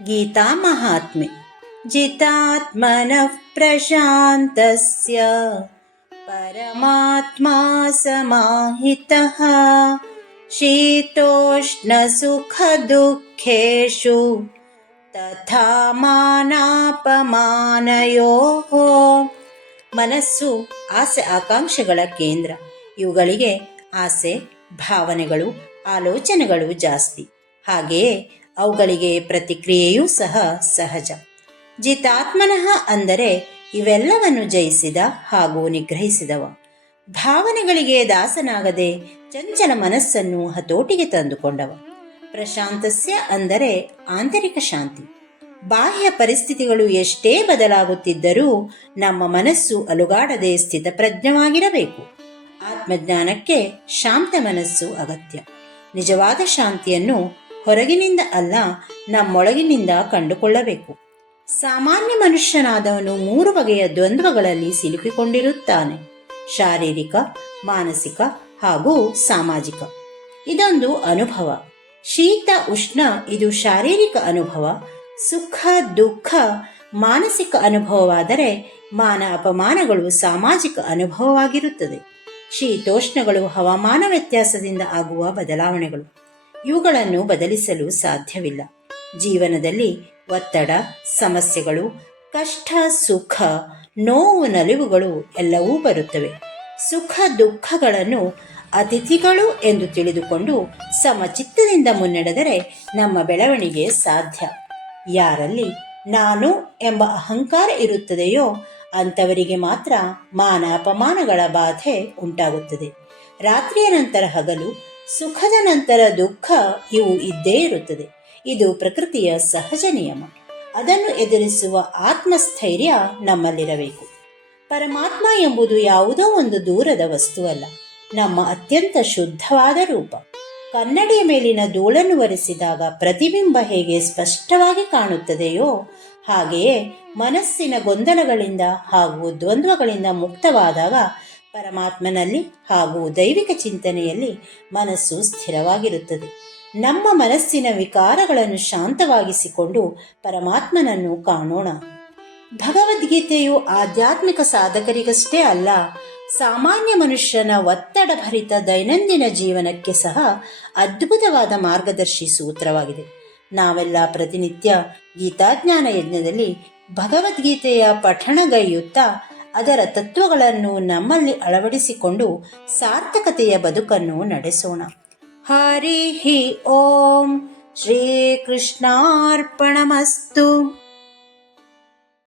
ಗೀತಾ ಮಹಾತ್ಮೆ. ಜಿತಾತ್ಮನಃ ಪ್ರಶಾಂತಸ್ಯ ಪರಮಾತ್ಮ ಸಮಾಹಿತಃ ಶೀತೋಷ್ಣ ಸುಖ ದುಃಖೇಷು ತಥಾ ಮಾನಾಪಮಾನಯೋಃ. ಮನಸ್ಸು ಆಸೆ ಆಕಾಂಕ್ಷೆಗಳ ಕೇಂದ್ರ. ಇವುಗಳಿಗೆ ಆಸೆ, ಭಾವನೆಗಳು, ಆಲೋಚನೆಗಳು ಜಾಸ್ತಿ. ಹಾಗೆಯೇ ಅವುಗಳಿಗೆ ಪ್ರತಿಕ್ರಿಯೆಯೂ ಸಹ ಸಹಜ. ಜಿತಾತ್ಮನಃ ಅಂದರೆ ಇವೆಲ್ಲವನ್ನು ಜಯಿಸಿದ ಹಾಗೂ ನಿಗ್ರಹಿಸಿದವ. ಭಾವನೆಗಳಿಗೆ ದಾಸನಾಗದೆ ಚಂಚಲ ಮನಸ್ಸನ್ನು ಹತೋಟಿಗೆ ತಂದುಕೊಂಡವ. ಪ್ರಶಾಂತಸ್ಯ ಅಂದರೆ ಆಂತರಿಕ ಶಾಂತಿ. ಬಾಹ್ಯ ಪರಿಸ್ಥಿತಿಗಳು ಎಷ್ಟೇ ಬದಲಾಗುತ್ತಿದ್ದರೂ ನಮ್ಮ ಮನಸ್ಸು ಅಲುಗಾಡದೆ ಸ್ಥಿತಪ್ರಜ್ಞವಾಗಿರಬೇಕು. ಆತ್ಮಜ್ಞಾನಕ್ಕೆ ಶಾಂತ ಮನಸ್ಸು ಅಗತ್ಯ. ನಿಜವಾದ ಶಾಂತಿಯನ್ನು ಹೊರಗಿನಿಂದ ಅಲ್ಲ, ನಮ್ಮೊಳಗಿನಿಂದ ಕಂಡುಕೊಳ್ಳಬೇಕು. ಸಾಮಾನ್ಯ ಮನುಷ್ಯನಾದವನು 3 ಬಗೆಯ ದ್ವಂದ್ವಗಳಲ್ಲಿ ಸಿಲುಕಿಕೊಂಡಿರುತ್ತಾನೆ: ಶಾರೀರಿಕ, ಮಾನಸಿಕ ಹಾಗೂ ಸಾಮಾಜಿಕ. ಇದೊಂದು ಅನುಭವ. ಶೀತ ಉಷ್ಣ ಇದು ಶಾರೀರಿಕ ಅನುಭವ. ಸುಖ ದುಃಖ ಮಾನಸಿಕ ಅನುಭವವಾದರೆ ಮಾನ ಅಪಮಾನಗಳು ಸಾಮಾಜಿಕ ಅನುಭವವಾಗಿರುತ್ತದೆ. ಶೀತೋಷ್ಣಗಳು ಹವಾಮಾನ ವ್ಯತ್ಯಾಸದಿಂದ ಆಗುವ ಬದಲಾವಣೆಗಳು. ಇವುಗಳನ್ನು ಬದಲಿಸಲು ಸಾಧ್ಯವಿಲ್ಲ. ಜೀವನದಲ್ಲಿ ಒತ್ತಡ, ಸಮಸ್ಯೆಗಳು, ಕಷ್ಟ ಸುಖ, ನೋವು ನಲಿವುಗಳು ಎಲ್ಲವೂ ಬರುತ್ತವೆ. ಸುಖ ದುಃಖಗಳನ್ನು ಅತಿಥಿಗಳು ಎಂದು ತಿಳಿದುಕೊಂಡು ಸಮಚಿತ್ತದಿಂದ ಮುನ್ನಡೆದರೆ ನಮ್ಮ ಬೆಳವಣಿಗೆ ಸಾಧ್ಯ. ಯಾರಲ್ಲಿ ನಾನು ಎಂಬ ಅಹಂಕಾರ ಇರುತ್ತದೆಯೋ ಅಂಥವರಿಗೆ ಮಾತ್ರ ಮಾನ ಅಪಮಾನಗಳ ಬಾಧೆ ಉಂಟಾಗುತ್ತದೆ. ರಾತ್ರಿಯ ನಂತರ ಹಗಲು, ಸುಖದ ನಂತರ ದುಃಖ ಇವು ಇದ್ದೇ ಇರುತ್ತದೆ. ಇದು ಪ್ರಕೃತಿಯ ಸಹಜ ನಿಯಮ. ಅದನ್ನು ಎದುರಿಸುವ ಆತ್ಮಸ್ಥೈರ್ಯ ನಮ್ಮಲ್ಲಿರಬೇಕು. ಪರಮಾತ್ಮ ಎಂಬುದು ಯಾವುದೋ ಒಂದು ದೂರದ ವಸ್ತುವಲ್ಲ, ನಮ್ಮ ಅತ್ಯಂತ ಶುದ್ಧವಾದ ರೂಪ. ಕನ್ನಡಿಯ ಮೇಲಿನ ಧೂಳನ್ನು ಒರೆಸಿದಾಗ ಪ್ರತಿಬಿಂಬ ಹೇಗೆ ಸ್ಪಷ್ಟವಾಗಿ ಕಾಣುತ್ತದೆಯೋ ಹಾಗೆಯೇ ಮನಸ್ಸಿನ ಗೊಂದಲಗಳಿಂದ ಹಾಗೂ ದ್ವಂದ್ವಗಳಿಂದ ಮುಕ್ತವಾದಾಗ ಪರಮಾತ್ಮನಲ್ಲಿ ಹಾಗೂ ದೈವಿಕ ಚಿಂತನೆಯಲ್ಲಿ ಮನಸ್ಸು ಸ್ಥಿರವಾಗಿರುತ್ತದೆ. ನಮ್ಮ ಮನಸ್ಸಿನ ವಿಕಾರಗಳನ್ನು ಶಾಂತವಾಗಿಸಿಕೊಂಡು ಪರಮಾತ್ಮನನ್ನು ಕಾಣೋಣ. ಭಗವದ್ಗೀತೆಯು ಆಧ್ಯಾತ್ಮಿಕ ಸಾಧಕರಿಗಷ್ಟೇ ಅಲ್ಲ, ಸಾಮಾನ್ಯ ಮನುಷ್ಯನ ಒತ್ತಡಭರಿತ ದೈನಂದಿನ ಜೀವನಕ್ಕೆ ಸಹ ಅದ್ಭುತವಾದ ಮಾರ್ಗದರ್ಶಿ ಸೂತ್ರವಾಗಿದೆ. ನಾವೆಲ್ಲ ಪ್ರತಿನಿತ್ಯ ಗೀತಾಜ್ಞಾನ ಯಜ್ಞದಲ್ಲಿ ಭಗವದ್ಗೀತೆಯ ಪಠಣಗೈಯುತ್ತಾ ಅದರ ತತ್ವಗಳನ್ನು ನಮ್ಮಲ್ಲಿ ಅಳವಡಿಸಿಕೊಂಡು ಸಾರ್ಥಕತೆಯ ಬದುಕನ್ನು ನಡೆಸೋಣ. ಹರಿ ಓಂ. ಶ್ರೀ ಕೃಷ್ಣಾರ್ಪಣಮಸ್ತು.